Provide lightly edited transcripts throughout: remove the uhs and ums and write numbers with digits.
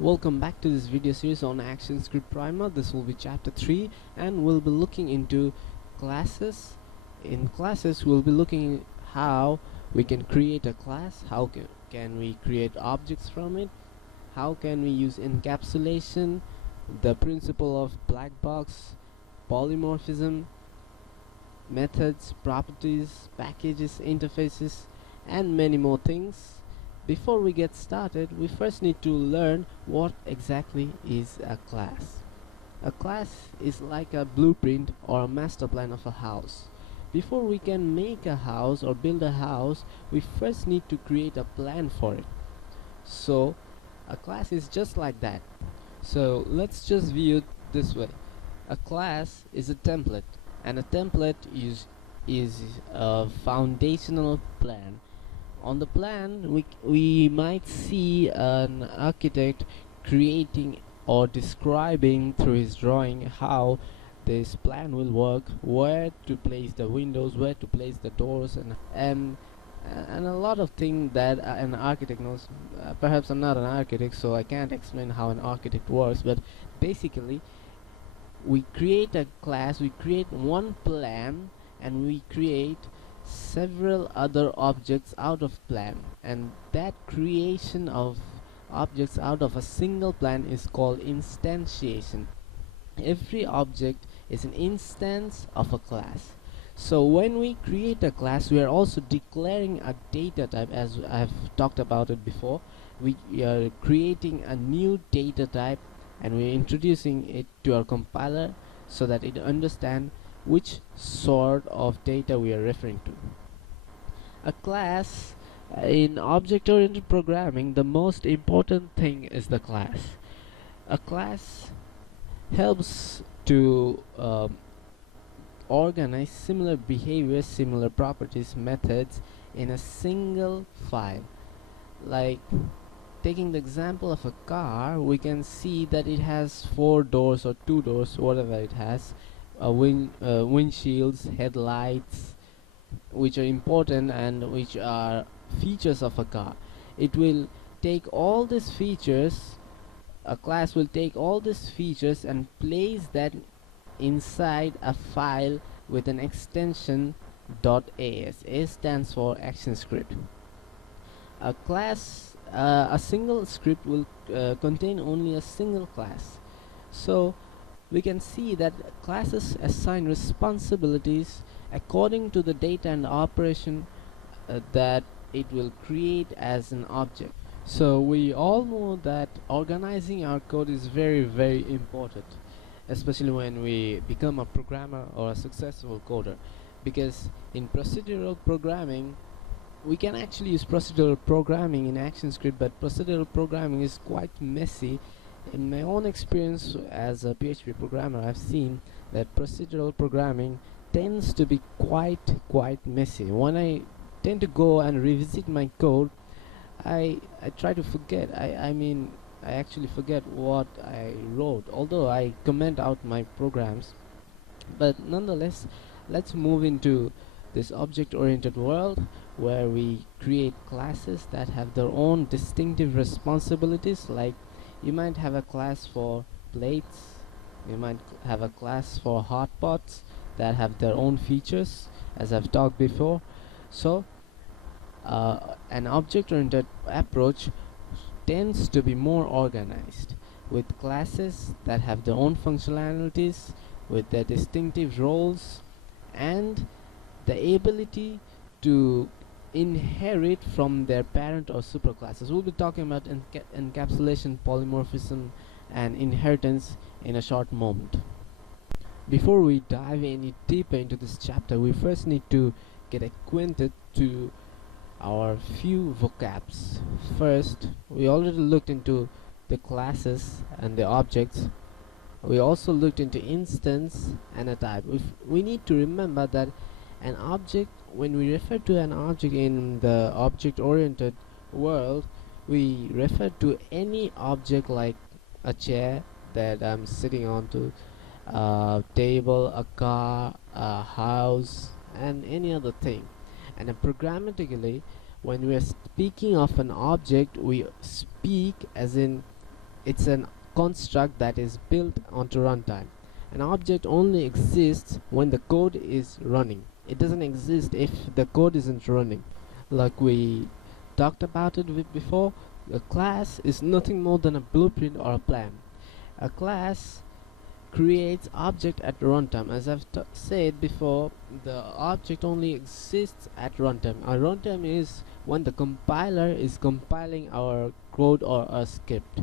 Welcome back to this video series on Actionscript Primer. This will be chapter 3 and we'll be looking into classes. In classes we'll be looking how we can create a class, how can we create objects from it, how can we use encapsulation, the principle of black box, polymorphism, methods, properties, packages, interfaces, and many more things. Before we get started, we first need to learn what exactly is a class. A class is like a blueprint or a master plan of a house. Before we can make a house or build a house, we first need to create a plan for it. So a class is just like that. So let's just view it this way. A class is a template, and a template is a foundational plan. On the plan, we might see an architect creating or describing through his drawing how this plan will work, where to place the windows, where to place the doors, and a lot of things that an architect knows. Perhaps I'm not an architect, so I can't explain how an architect works, but basically we create a class, we create one plan, and we create several other objects out of plan, and that creation of objects out of a single plan is called instantiation. Every object is an instance of a class. So when we create a class, we are also declaring a data type, as I've talked about it before. We are creating a new data type and we're introducing it to our compiler so that it understands which sort of data we are referring to. A class, in object-oriented programming, the most important thing is the class. A class helps to organize similar behaviors, similar properties, methods in a single file. Like taking the example of a car, we can see that it has 4 doors or 2 doors, whatever it has, windshields, headlights, which are important and which are features of a car. It will take all these features, a class will take all these features and place that inside a file with an extension .as. A stands for Actionscript. A class, a single script will contain only a single class. So we can see that classes assign responsibilities according to the data and operation that it will create as an object. So we all know that organizing our code is very important, especially when we become a programmer or a successful coder, because in procedural programming we can actually use procedural programming in Actionscript, but procedural programming is quite messy. In my own experience as a PHP programmer, I've seen that procedural programming tends to be quite messy. When I tend to go and revisit my code, I try to forget. I mean, I actually forget what I wrote, although I comment out my programs. But nonetheless, let's move into this object-oriented world where we create classes that have their own distinctive responsibilities. Like you might have a class for plates, you might have a class for hotpots that have their own features, as I've talked before. So an object-oriented approach tends to be more organized, with classes that have their own functionalities, with their distinctive roles, and the ability to inherit from their parent or superclasses. We'll be talking about encapsulation, polymorphism, and inheritance in a short moment. Before we dive any deeper into this chapter, we first need to get acquainted to our few vocabs. First, we already looked into the classes and the objects. We also looked into instance and a type. We need to remember that an object, when we refer to an object in the object-oriented world, we refer to any object like a chair that I'm sitting onto, a table, a car, a house, and any other thing. And programmatically, when we are speaking of an object, we speak as in It's an construct that is built onto runtime. An object only exists when the code is running. It doesn't exist if the code isn't running. Like we talked about it before, a class is nothing more than a blueprint or a plan. A class creates object at runtime. As I've said before, the object only exists at runtime. A runtime is when the compiler is compiling our code or a script.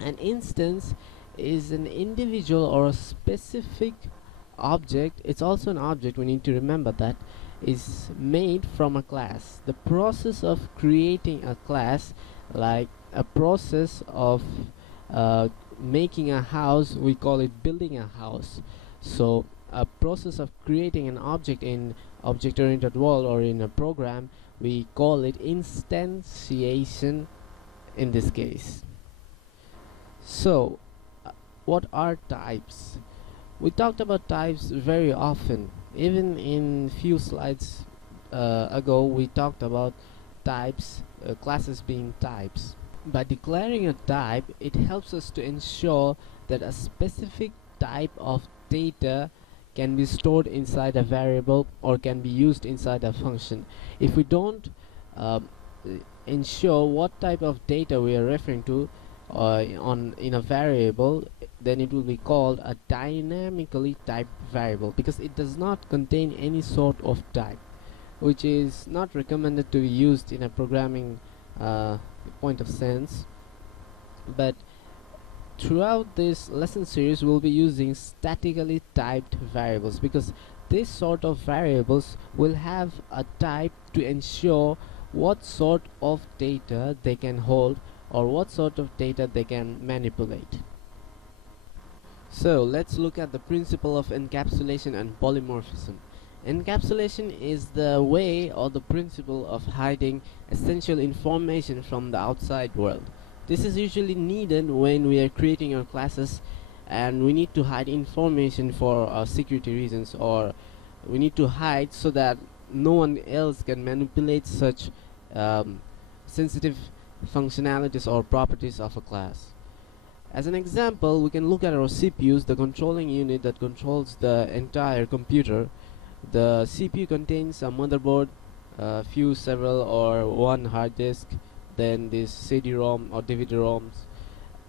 An instance is an individual or a specific object. It's also an object, we need to remember that, is made from a class. The process of creating a class, like a process of making a house, we call it building a house. So a process of creating an object in object-oriented world or in a program, we call it instantiation in this case. So what are types? We talked about types very often. Even in few slides ago we talked about types, classes being types. By declaring a type, it helps us to ensure that a specific type of data can be stored inside a variable or can be used inside a function. If we don't ensure what type of data we are referring to in a variable, then it will be called a dynamically typed variable, because it does not contain any sort of type, which is not recommended to be used in a programming point of sense. But throughout this lesson series we'll be using statically typed variables, because this sort of variables will have a type to ensure what sort of data they can hold or what sort of data they can manipulate. So let's look at the principle of encapsulation and polymorphism. Encapsulation is the way or the principle of hiding essential information from the outside world. This is usually needed when we are creating our classes and we need to hide information for security reasons, or we need to hide so that no one else can manipulate such sensitive functionalities or properties of a class. As an example, we can look at our CPUs, the controlling unit that controls the entire computer. The CPU contains a motherboard, several or one hard disk, then this CD-ROM or DVD-ROMs,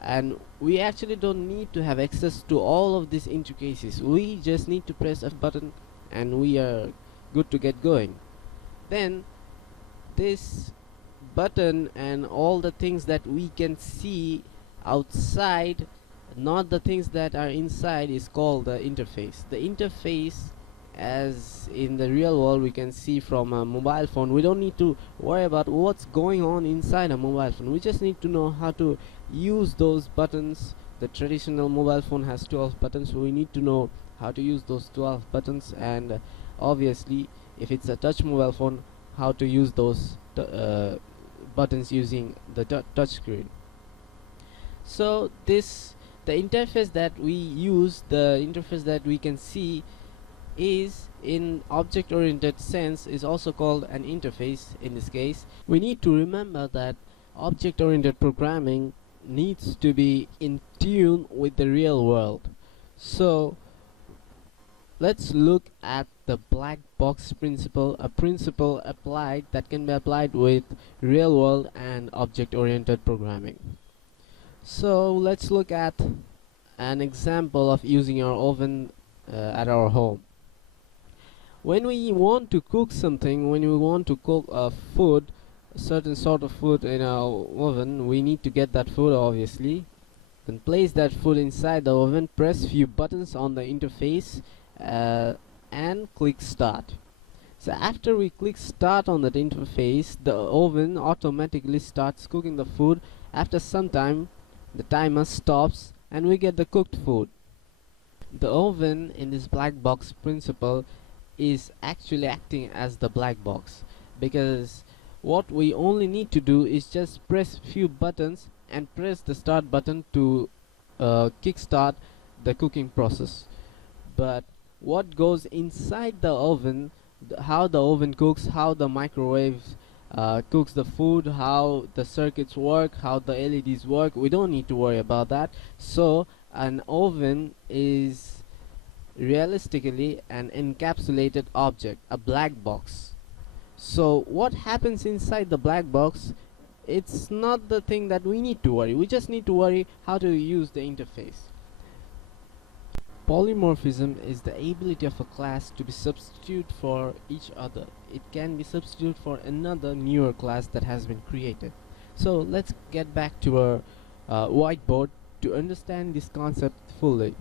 and we actually don't need to have access to all of these intricacies. We just need to press a button and we are good to get going. Then this button and all the things that we can see outside, not the things that are inside, is called the interface. The interface, as in the real world we can see from a mobile phone, we don't need to worry about what's going on inside a mobile phone. We just need to know how to use those buttons. The traditional mobile phone has 12 buttons, so we need to know how to use those 12 buttons, and obviously if it's a touch mobile phone, how to use those buttons using the touch screen. So the interface that we use, the interface that we can see, is in object-oriented sense is also called an interface. In this case, we need to remember that object-oriented programming needs to be in tune with the real world. So let's look at the black box principle, a principle applied that can be applied with real world and object-oriented programming. So let's look at an example of using our oven at our home. When we want to cook something, when we want to cook a certain sort of food in our oven, we need to get that food, obviously, then place that food inside the oven, press few buttons on the interface and click start. So after we click start on that interface, the oven automatically starts cooking the food. After some time, the timer stops and we get the cooked food. The oven in this black box principle is actually acting as the black box, because what we only need to do is just press few buttons and press the start button to kickstart the cooking process. But what goes inside the oven, how the oven cooks, how the microwave cooks the food, how the circuits work, how the LEDs work. We don't need to worry about that. So an oven is realistically an encapsulated object, a black box. So what happens inside the black box, it's not the thing that we need to worry. We just need to worry how to use the interface. Polymorphism is the ability of a class to be substituted for each other. It can be substituted for another newer class that has been created. So let's get back to our whiteboard to understand this concept fully.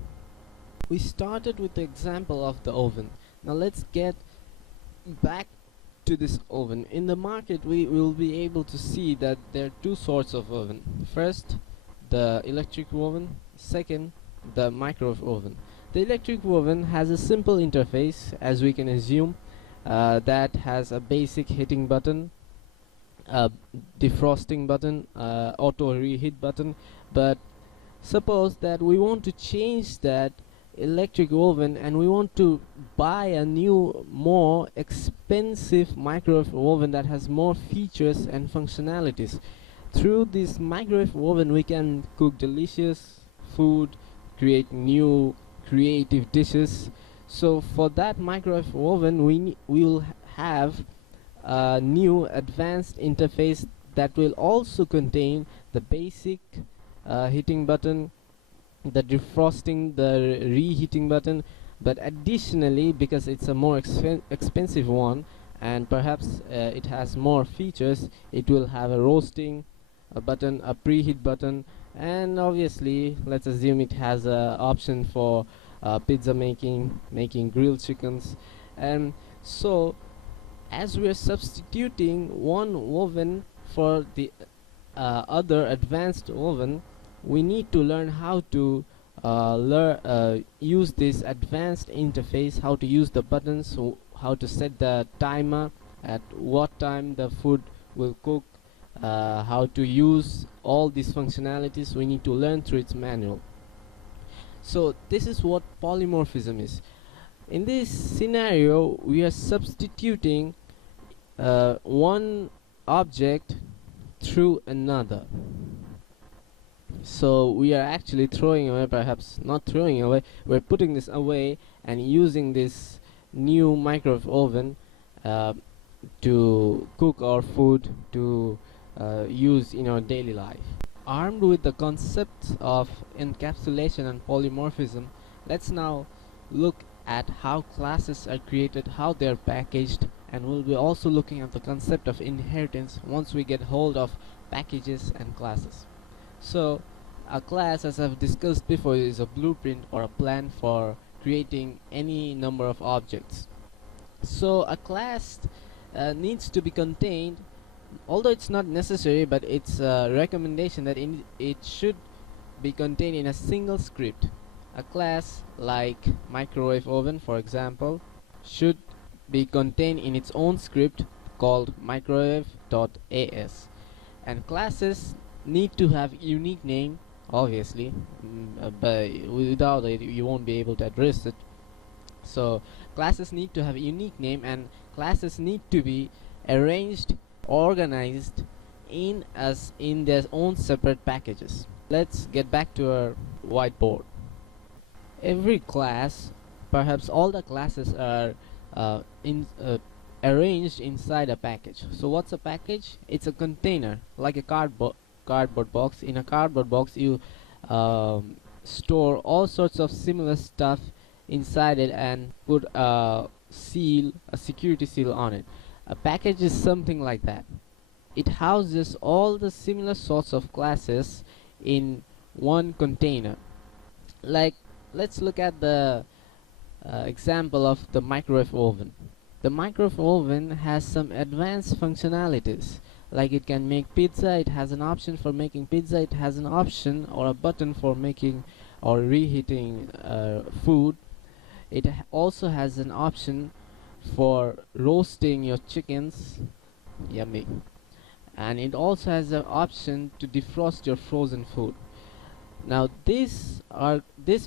We started with the example of the oven. Now let's get back to this oven. In the market we will be able to see that there are two sorts of oven. First, the electric oven. Second, the microwave oven. The electric oven has a simple interface, as we can assume, that has a basic heating button, a defrosting button, auto reheat button. But suppose that we want to change that electric oven and we want to buy a new, more expensive microwave oven that has more features and functionalities. Through this microwave oven we can cook delicious food, create new creative dishes. So for that microwave oven we will have a new advanced interface that will also contain the basic heating button, the defrosting, the reheating button. But additionally, because it's a more expensive one and perhaps it has more features, it will have a roasting button, a preheat button, and obviously let's assume it has a option for pizza making grilled chickens. And so as we are substituting one oven for the other advanced oven, we need to learn how to use this advanced interface, how to use the buttons, so how to set the timer, at what time the food will cook, how to use all these functionalities. We need to learn through its manual. So this is what polymorphism is. In this scenario we are substituting one object through another. So we are actually throwing away, perhaps not throwing away, we're putting this away and using this new microwave oven to cook our food, to use in our daily life. Armed with the concepts of encapsulation and polymorphism, let's now look at how classes are created, how they are packaged, and we'll be also looking at the concept of inheritance once we get hold of packages and classes. So a class, as I've discussed before, is a blueprint or a plan for creating any number of objects. So a class needs to be contained, although it's not necessary, but it's a recommendation that it should be contained in a single script. A class like microwave oven, for example, should be contained in its own script called microwave.as. And classes need to have unique name, obviously, but without it you won't be able to address it. So classes need to have a unique name, and classes need to be arranged, organized in their own separate packages. Let's get back to our whiteboard. Every class, perhaps all the classes, are arranged inside a package. So what's a package? It's a container, like a cardboard box. In a cardboard box you store all sorts of similar stuff inside it and put a security seal on it. A package is something like that. It houses all the similar sorts of classes in one container. Like, let's look at the example of the microwave oven. The microwave oven has some advanced functionalities, like it can make pizza. It has an option for making pizza. It has an option or a button for making or reheating food. It also has an option for roasting your chickens, yummy, and it also has an option to defrost your frozen food. Now this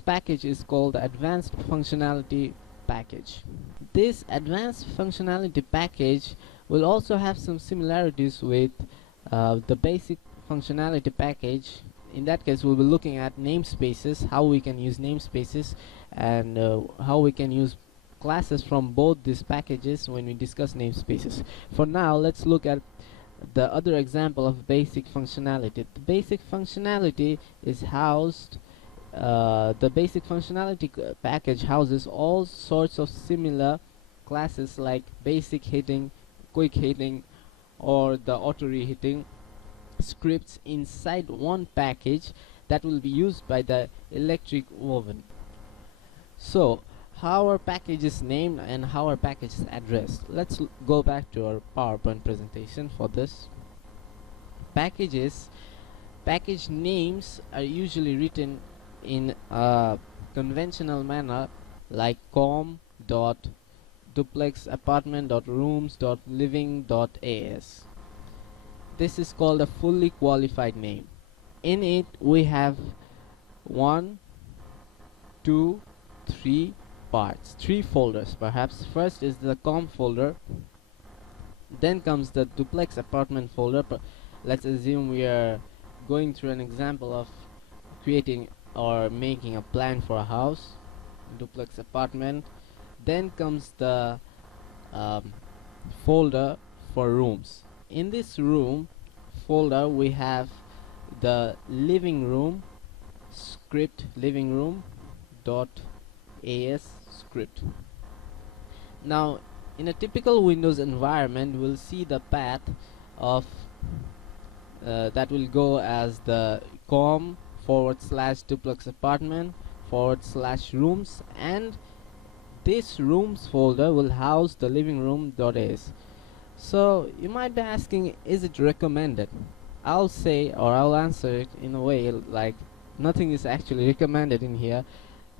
package is called the advanced functionality package. This advanced functionality package will also have some similarities with the basic functionality package. In that case, we'll be looking at namespaces, how we can use namespaces, and how we can use classes from both these packages when we discuss namespaces. For now, let's look at the other example of basic functionality. The basic functionality is housed the basic functionality package houses all sorts of similar classes like basic hitting, quick hitting, or the auto reheating scripts inside one package that will be used by the electric oven. So how our package is named and how our package is addressed. Let's go back to our PowerPoint presentation for this. Package names are usually written in a conventional manner like com.duplexapartment.rooms.living.as. This is called a fully qualified name. In it we have 1, 2, 3 parts, 3 folders perhaps. First is the com folder, then comes the duplex apartment folder. Let's assume we are going through an example of creating or making a plan for a house, duplex apartment. Then comes the folder for rooms. In this room folder we have the living room script, living room .as script. Now in a typical Windows environment, we'll see the path of that will go as the com/duplex apartment /rooms, and this rooms folder will house the living room.as. So you might be asking, is it recommended? I'll say, or I'll answer it in a way like nothing is actually recommended in here,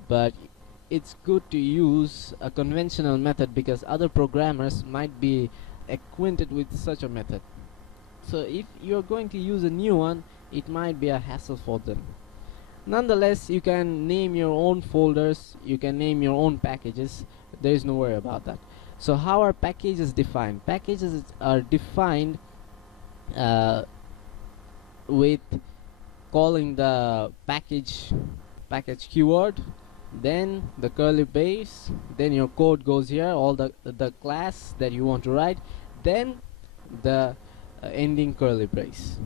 but it's good to use a conventional method because other programmers might be acquainted with such a method. So if you're going to use a new one, it might be a hassle for them. Nonetheless, you can name your own folders, you can name your own packages. There is no worry about that. So how are packages defined? Packages are defined with calling the package keyword, then the curly brace, then your code goes here, all the class that you want to write, then the ending curly brace.